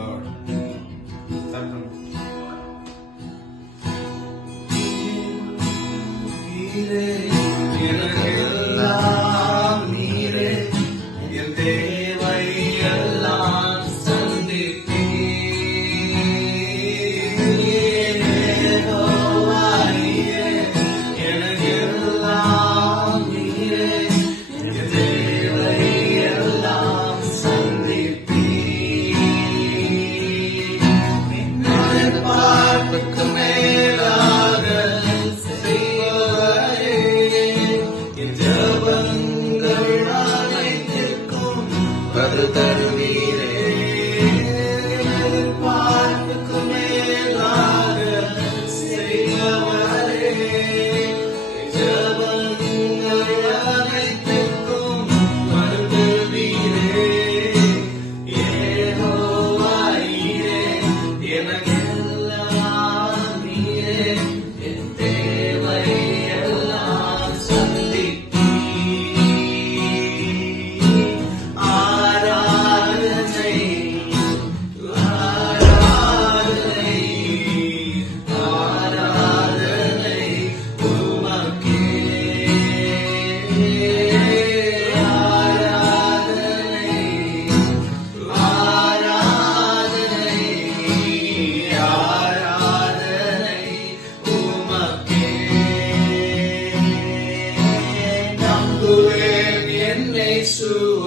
Lord. எனக்கெல்லாம் நீரே, என் தேவை எல்லாம் சந்திப்பீரே. எனக்கெல்லாம் நீரே, என் தேவை எல்லாம் சந்திப்பீரே. பார்ப்புக்கு மேலாக பதில் தருவீரே. பார்ப்புக்கு மேலாக செய்பவரே, ஜபங்கள் அனைத்திற்கும் பதில் தருவீரே. யெகோவா நீரே, எனக்கெல்லாம் நீரே, என் தேவை எல்லாம்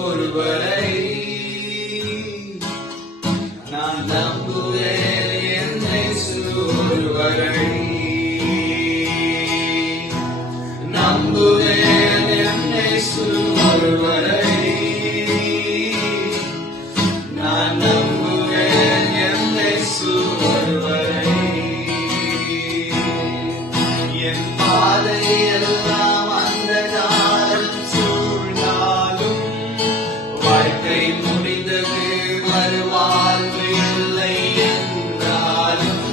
ஒருவரை நான் நம்புவேன், என்னை ஒருவரை நம்புவேன், என்னை ஒருவரை நான் நம்புவேன், என்னை ஒருவரை. என் பாதை எல்லாம் அந்த காலம் வாழ்க்கை முடிந்தது, மறுவாழ்வு இல்லை என்றாலும்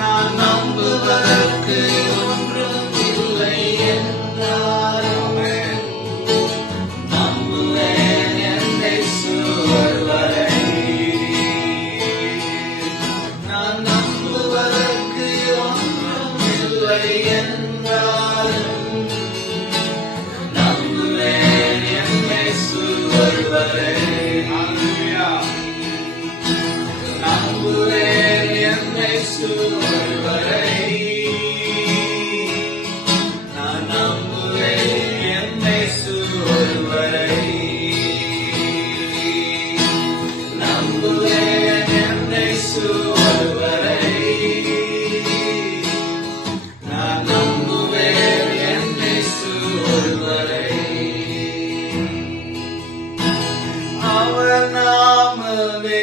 நான் நம்புவதற்கு ஒன்றும் இல்லை என்றாலும் நம்புவேன், என்னை ஒருவரை. நான் நம்புவதற்கு ஒன்றும் இல்லை என்றாலும் நம்புவேன், என்னை ஒருவரை. நம்புவேன், என்னை ஒருவரை. நான் நம்புவேன், என்னை ஒருவரை. நம்புவேன், என்னை ஒருவரை. நான் நம்புவேன், என்னை ஒருவரை. அவர் நாமமே